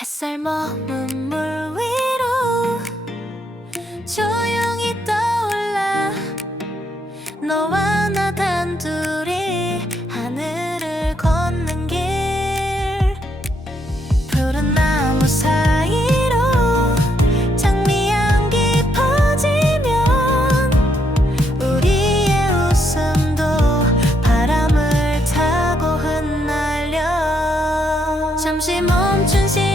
햇살 머문 물 위로 조용히 떠올라. 너와 나 단둘이 하늘을 걷는 길. 푸른 나무 사이로 장미 향기 퍼지면 우리의 웃음도 바람을 타고 흩날려. 잠시 멈춘 시